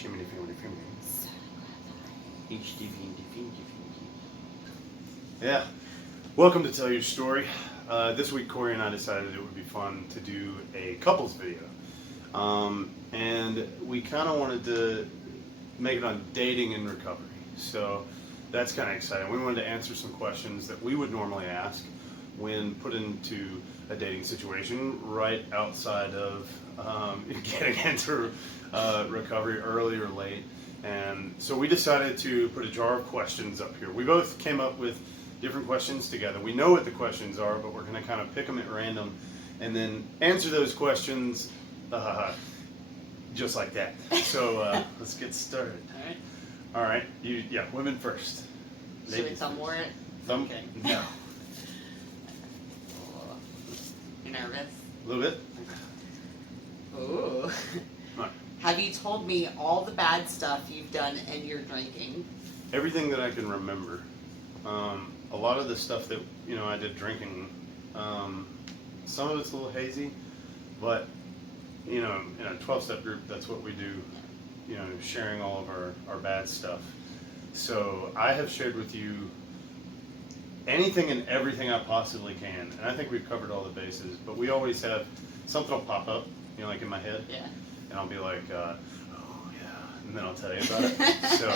Shimmy, shimmy, shimmy. Yeah. Welcome to Tell Your Story. This week, Corey and I decided it would be fun to do a couples video. And we kind of wanted to make it on dating and recovery. So that's kind of exciting. We wanted to answer some questions that we would normally ask when put into a dating situation right outside of getting into recovery early or late. And so we decided to put a jar of questions up here. We both came up with different questions together. We know what the questions are, but we're going to kind of pick them at random and then answer those questions just like that. So let's get started. All right. Women first. Should we thumb war it? Thumb? Okay. No. You nervous? A little bit. Ooh. Right. Have you told me all the bad stuff you've done in your drinking? Everything that I can remember. A lot of the stuff that I did drinking, some of it's a little hazy, but in a 12-step group, that's what we do. Sharing all of our bad stuff. So I have shared with you anything and everything I possibly can, and I think we've covered all the bases. But we always have something will pop up, like in my head. Yeah. And I'll be like, oh yeah, and then I'll tell you about it. So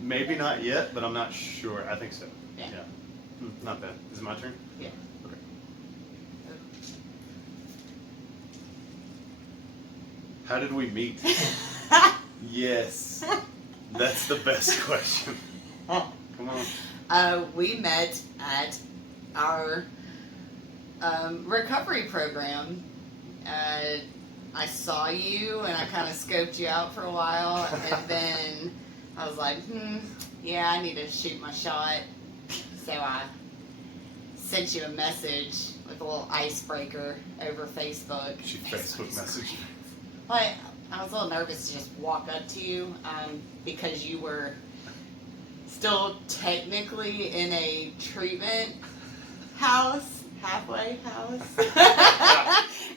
maybe not yet, but I'm not sure. I think so. Yeah. Not bad. Is it my turn? Yeah. Okay. How did we meet? Yes. That's the best question. Come on. We met at our recovery program. I saw you and I kind of scoped you out for a while, and then I was like, yeah, I need to shoot my shot. So I sent you a message with a little icebreaker over Facebook. She Facebook messaged. But I was a little nervous to just walk up to you because you were still technically in a treatment house, halfway house.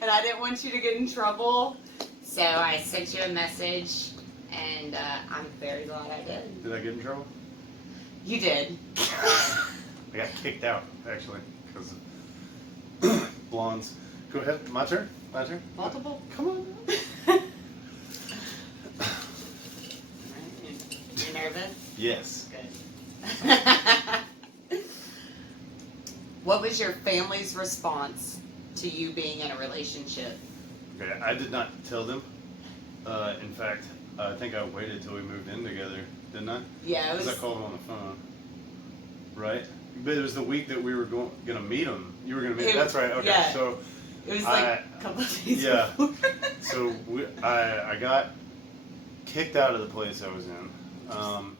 And I didn't want you to get in trouble. So I sent you a message, and I'm very glad I did. Did I get in trouble? You did. I got kicked out, actually, because of blondes. Go ahead. My turn? My turn? Multiple? Come on. You nervous? Yes. Good. What was your family's response to you being in a relationship? Okay, I did not tell them. In fact, I think I waited till we moved in together, didn't I? Yeah, it was. Because I called them on the phone. Right? But it was the week that we were going to meet them. You were going to meet them. That's right. Okay. Yeah. So It was like a couple of days yeah. before. So I got kicked out of the place I was in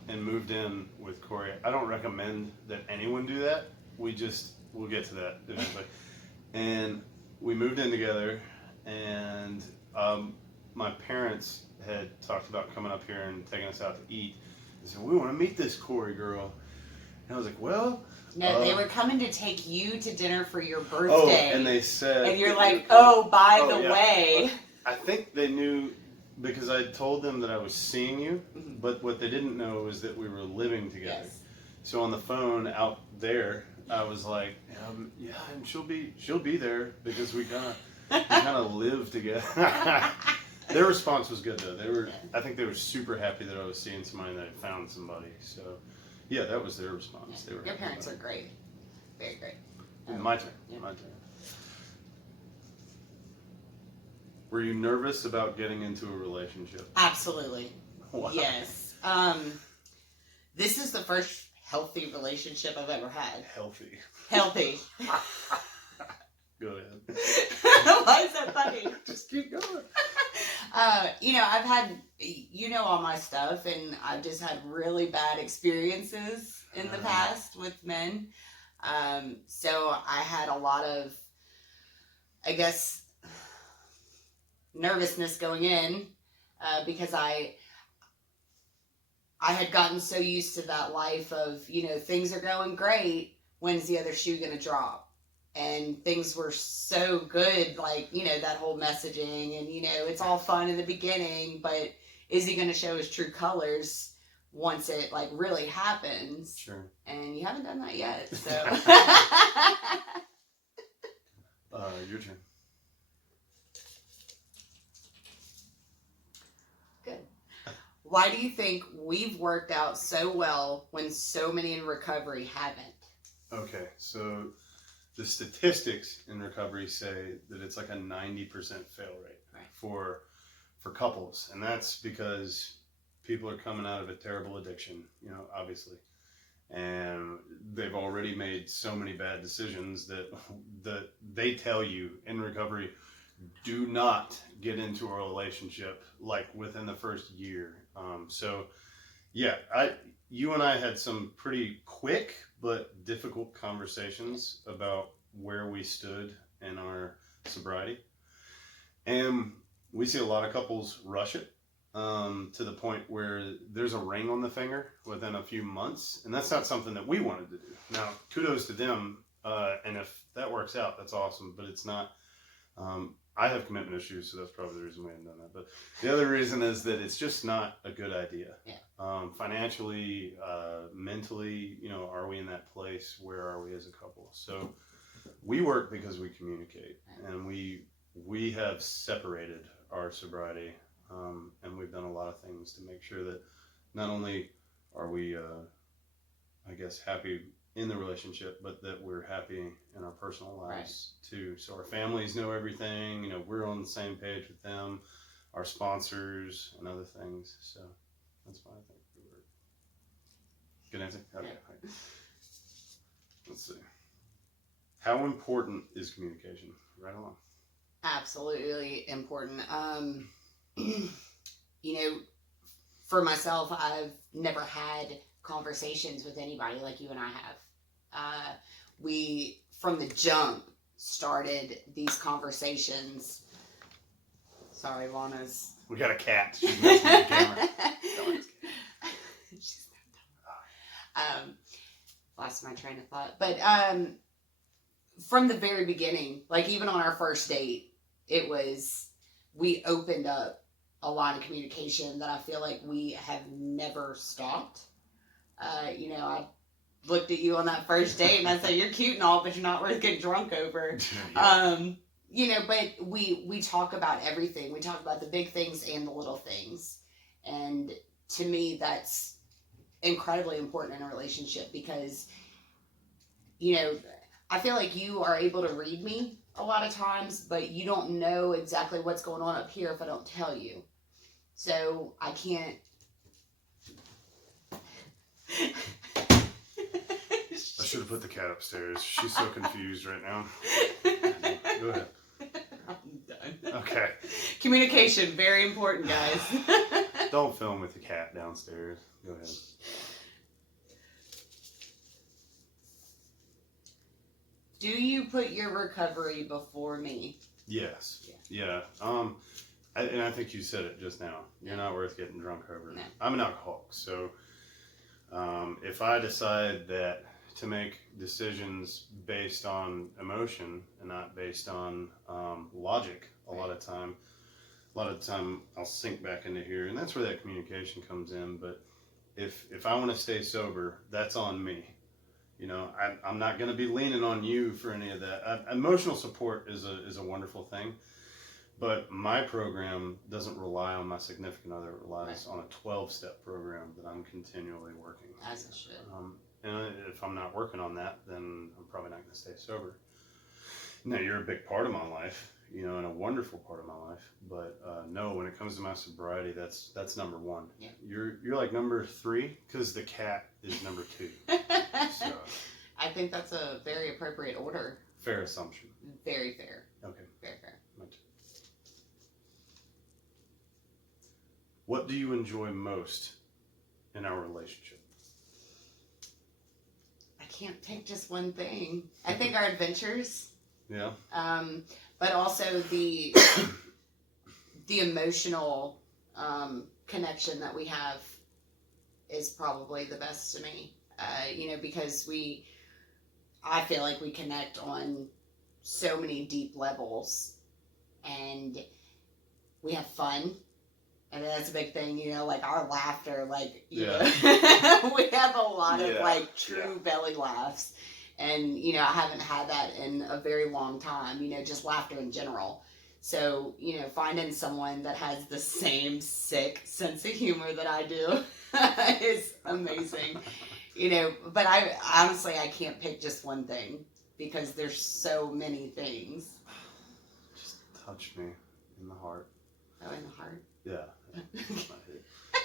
and moved in with Corey. I don't recommend that anyone do that. We'll get to that eventually. And we moved in together, and my parents had talked about coming up here and taking us out to eat. They said, we want to meet this Corey girl. And I was like, well... No, they were coming to take you to dinner for your birthday. Oh, and they said... And you're like, by the yeah. way... I think they knew because I told them that I was seeing you, but what they didn't know was that we were living together. Yes. So on the phone out there, I was like, yeah, and she'll be there because we kind of live together. Their response was good though. I think they were super happy that I was seeing somebody and that I found somebody. So yeah, that was their response. They were Your parents are great, very great. My turn. Yeah. My turn. Were you nervous about getting into a relationship? Absolutely. Wow. Yes. This is the first healthy relationship I've ever had. Healthy. Healthy. Go ahead. Why is that funny? Just keep going. I've had, all my stuff, and I've just had really bad experiences in the past with men. So I had a lot of, I guess, nervousness going in because I had gotten so used to that life of, things are going great. When's the other shoe going to drop? And things were so good, like, that whole messaging and, it's all fun in the beginning, but is he going to show his true colors once it like really happens? Sure. And you haven't done that yet, so. Your turn. Good. Why do you think we've worked out so well when so many in recovery haven't? Okay, so the statistics in recovery say that it's like a 90% fail rate for couples, and that's because people are coming out of a terrible addiction, obviously, and they've already made so many bad decisions that they tell you in recovery, do not get into a relationship like within the first year. So yeah, you and I had some pretty quick but difficult conversations about where we stood in our sobriety, and we see a lot of couples rush it to the point where there's a ring on the finger within a few months, and that's not something that we wanted to do. Now, kudos to them, and if that works out, that's awesome, but it's not. I have commitment issues, so that's probably the reason we haven't done that. But the other reason is that it's just not a good idea. Yeah. Financially, mentally, are we in that place? Where are we as a couple? So we work because we communicate, and we have separated our sobriety, and we've done a lot of things to make sure that not only are we, I guess, happy in the relationship, but that we're happy in our personal lives too. So our families know everything, we're on the same page with them, our sponsors and other things. So that's why I think we work. Good answer? Okay. Yeah. Let's see. How important is communication? Right along. Absolutely important. For myself, I've never had conversations with anybody like you and I have. We, from the jump, started these conversations. Sorry, Lana's. We got a cat. She's messing with the camera. She's not lost my train of thought. But from the very beginning, like even on our first date, we opened up a line of communication that I feel like we have never stopped. I looked at you on that first date and I said, you're cute and all, but you're not worth getting drunk over. But we talk about everything. We talk about the big things and the little things. And to me, that's incredibly important in a relationship because, I feel like you are able to read me a lot of times, but you don't know exactly what's going on up here if I don't tell you. So I can't. I should have put the cat upstairs. She's so confused right now. Go ahead. I'm done. Okay. Communication, very important, guys. Don't film with the cat downstairs. Go ahead. Do you put your recovery before me? Yes. Yeah. And I think you said it just now. You're not worth getting drunk over. No. I'm an alcoholic, so if I decide that to make decisions based on emotion and not based on logic, a lot of the time I'll sink back into here, and that's where that communication comes in. But if I want to stay sober, that's on me. I'm not going to be leaning on you for any of that. Emotional support is a wonderful thing, but my program doesn't rely on my significant other. It relies on a 12-step program that I'm continually working. As it should. And if I'm not working on that, then I'm probably not going to stay sober. Now, you're a big part of my life, and a wonderful part of my life. But no, when it comes to my sobriety, that's number one. Yeah. You're like number 3 because the cat is number 2. So, I think that's a very appropriate order. Fair assumption. Very fair. Okay. Very fair. What do you enjoy most in our relationship? I can't pick just one thing. I think our adventures. Yeah. But also the emotional connection that we have is probably the best to me. Because I feel like we connect on so many deep levels, and we have fun. And that's a big thing, like our laughter, like, Yeah. we have a lot of Yeah. like true belly laughs. And, I haven't had that in a very long time, just laughter in general. So, finding someone that has the same sick sense of humor that I do is amazing. But I honestly, I can't pick just one thing because there's so many things. Just touch me in the heart. Oh, in the heart? Yeah. That's my hit.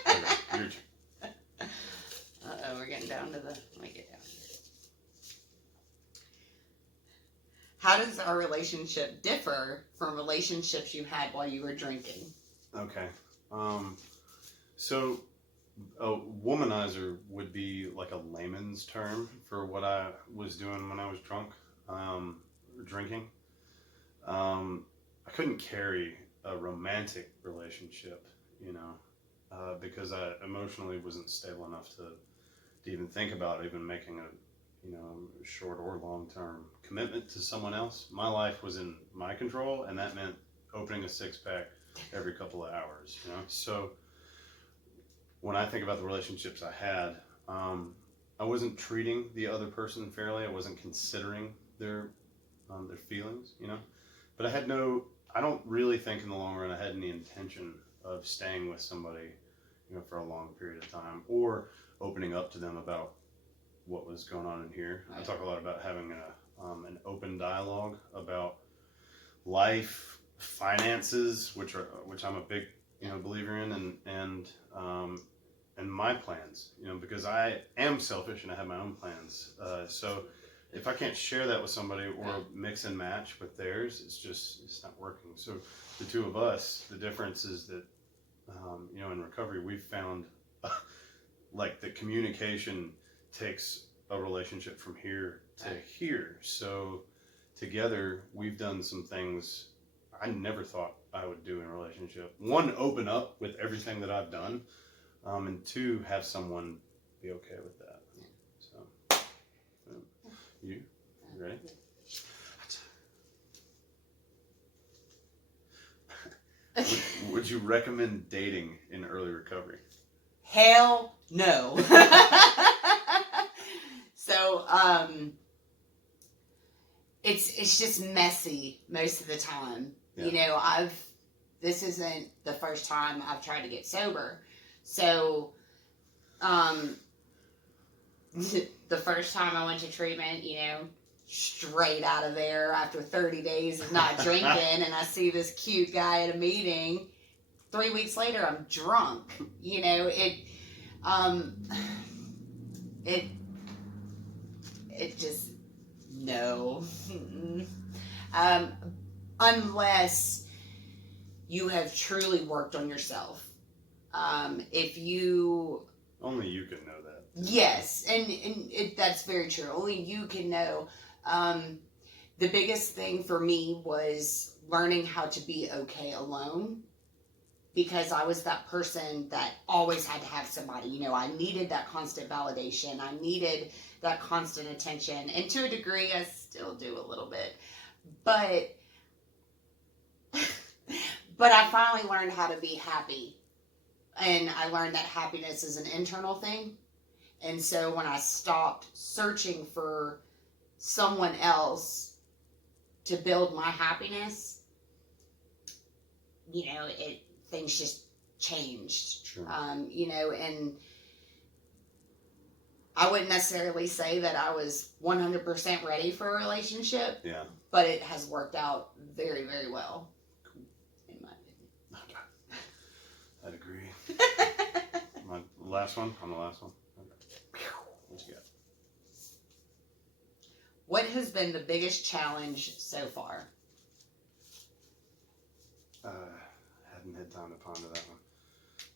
Okay, your turn. Uh-oh, we're getting down to the... Let me get down here. How does our relationship differ from relationships you had while you were drinking? Okay. So a womanizer would be like a layman's term for what I was doing when I was drunk, drinking. I couldn't carry a romantic relationship, because I emotionally wasn't stable enough to even think about even making a, short or long-term commitment to someone else. My life was in my control, and that meant opening a six-pack every couple of hours, So when I think about the relationships I had, I wasn't treating the other person fairly. I wasn't considering their feelings, But I don't really think in the long run I had any intention of staying with somebody, for a long period of time or opening up to them about what was going on in here. I talk a lot about having an open dialogue about life, finances, which I'm a big believer in, and my plans, because I am selfish and I have my own plans. So if I can't share that with somebody or mix and match with theirs, it's not working. So the two of us, the difference is that in recovery we've found like the communication takes a relationship from here to here. So together we've done some things I never thought I would do in a relationship. One, open up with everything that I've done, and two, have someone be okay with that. So, you ready? Would you recommend dating in early recovery? Hell no. So, it's just messy most of the time. Yeah. This isn't the first time I've tried to get sober. So, the first time I went to treatment, straight out of there after 30 days of not drinking, and I see this cute guy at a meeting. 3 weeks later, I'm drunk. It just, no. Unless you have truly worked on yourself. If you... Only you can know that. Yes, and that's very true. Only you can know. The biggest thing for me was learning how to be okay alone, because I was that person that always had to have somebody. I needed that constant validation. I needed that constant attention. And to a degree, I still do a little bit. But I finally learned how to be happy. And I learned that happiness is an internal thing. And so when I stopped searching for someone else to build my happiness, things just changed. Sure. And I wouldn't necessarily say that I was 100% ready for a relationship. Yeah. But it has worked out very, very well. Cool. In my opinion. I'd agree. I'm the last one. Okay. What you got? What has been the biggest challenge so far? Hadn't had time to ponder that one.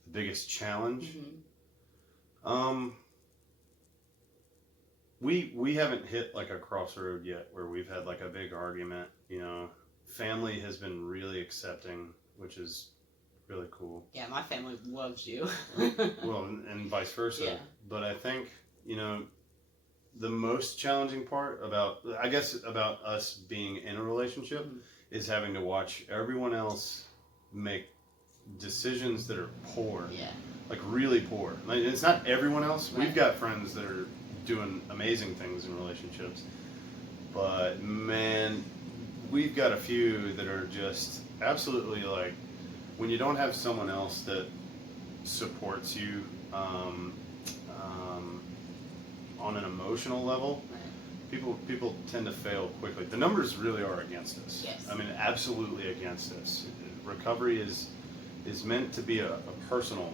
The biggest challenge? Mm-hmm. We haven't hit like a crossroad yet where we've had like a big argument. Family has been really accepting, which is really cool. Yeah, my family loves you. Well, and vice versa. Yeah. But I think, the most challenging part about us being in a relationship is having to watch everyone else make decisions that are poor, Yeah. like really poor. Like, it's not everyone else. Right. We've got friends that are doing amazing things in relationships, but man, we've got a few that are just absolutely like, when you don't have someone else that supports you on an emotional level, people tend to fail quickly. The numbers really are against us. Yes. I mean, absolutely against us. Recovery is meant to be a personal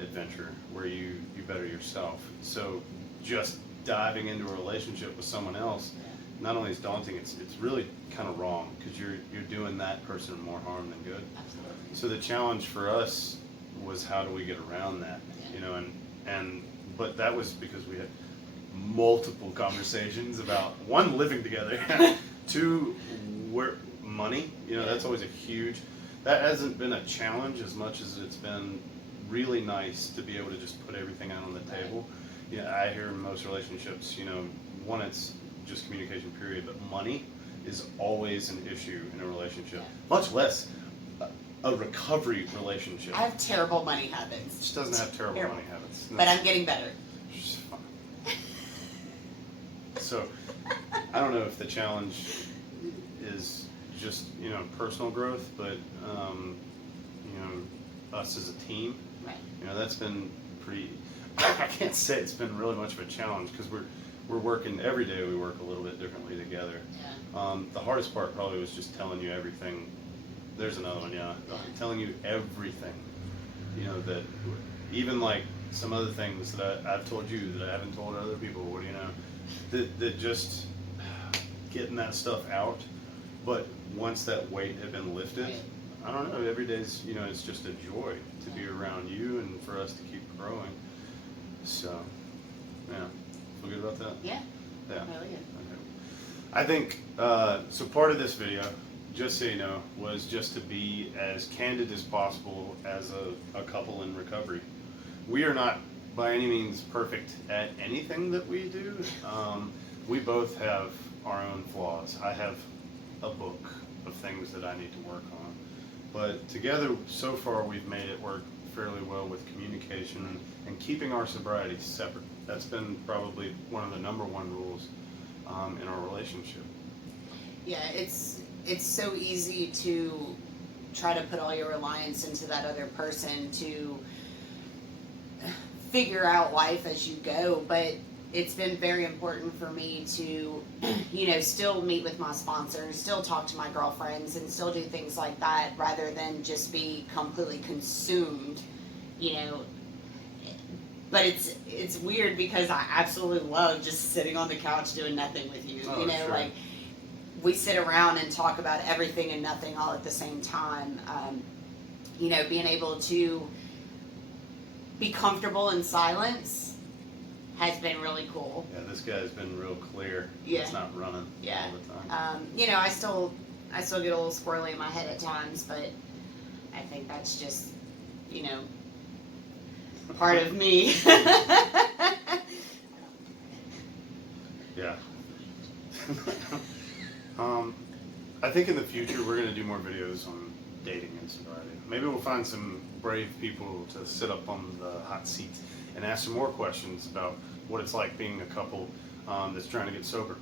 adventure where you better yourself. So just diving into a relationship with someone else, not only is daunting, it's really kind of wrong, because you're doing that person more harm than good. Absolutely. So the challenge for us was, how do we get around that? Yeah. You know, but that was because we had multiple conversations about, one, living together, two, money. You know, Yeah. that's always a huge. That hasn't been a challenge as much as it's been really nice to be able to just put everything out on the table. Yeah, I hear in most relationships, you know, one, it's just communication period, but money is always an issue in a relationship. Yeah. Much less a recovery relationship. I have terrible money habits. Just doesn't have terrible Terrible. money habits. But I'm getting better. Just fine. So, I don't know if the challenge is just, you know, personal growth, but you know, us as a team. Right. You know, that's been pretty. I can't say it's been really much of a challenge, because we're working every day. We work a little bit differently together. Yeah. The hardest part probably was just telling you everything. There's another one, yeah. Telling you everything. You know, that even like some other things that I've told you that I haven't told other people. What do you know? That just getting that stuff out. But once that weight had been lifted, Right. I don't know. Every day's, you know, it's just a joy to be around you and for us to keep growing. So, yeah, feel good about that? Yeah. Yeah. Really good. Okay. I think, so part of this video, just so you know, was just to be as candid as possible as a couple in recovery. We are not by any means perfect at anything that we do. We both have our own flaws. I have a book of things that I need to work on. But together, so far, we've made it work fairly well with communication and keeping our sobriety separate. That's been probably one of the number one rules in our relationship. Yeah, it's so easy to try to put all your reliance into that other person to figure out life as you go, but it's been very important for me to, you know, still meet with my sponsors, still talk to my girlfriends, and still do things like that, rather than just be completely consumed, you know. But it's weird, because I absolutely love just sitting on the couch doing nothing with you. Oh, You know, sure. like, we sit around and talk about everything and nothing all at the same time. You know, being able to be comfortable in silence has been really cool. Yeah, this guy's been real clear. Yeah. It's not running Yeah. all the time. You know, I still get a little squirrely in my head at times, but I think that's just, you know, part of me. Yeah. I think in the future we're going to do more videos on dating and sobriety. Maybe we'll find some brave people to sit up on the hot seat and ask some more questions about what it's like being a couple that's trying to get sober.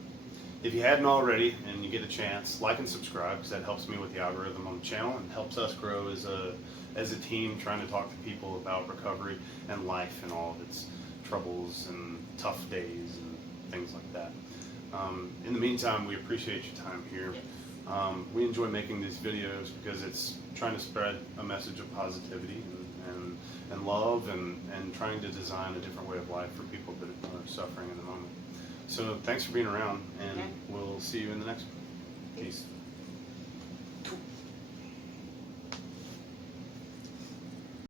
If you hadn't already and you get a chance, like and subscribe, because that helps me with the algorithm on the channel and helps us grow as a team trying to talk to people about recovery and life and all of its troubles and tough days and things like that. In the meantime, we appreciate your time here. We enjoy making these videos because it's trying to spread a message of positivity and love and trying to design a different way of life for people that are suffering in the moment. So thanks for being around, and we'll see you in the next one. Peace.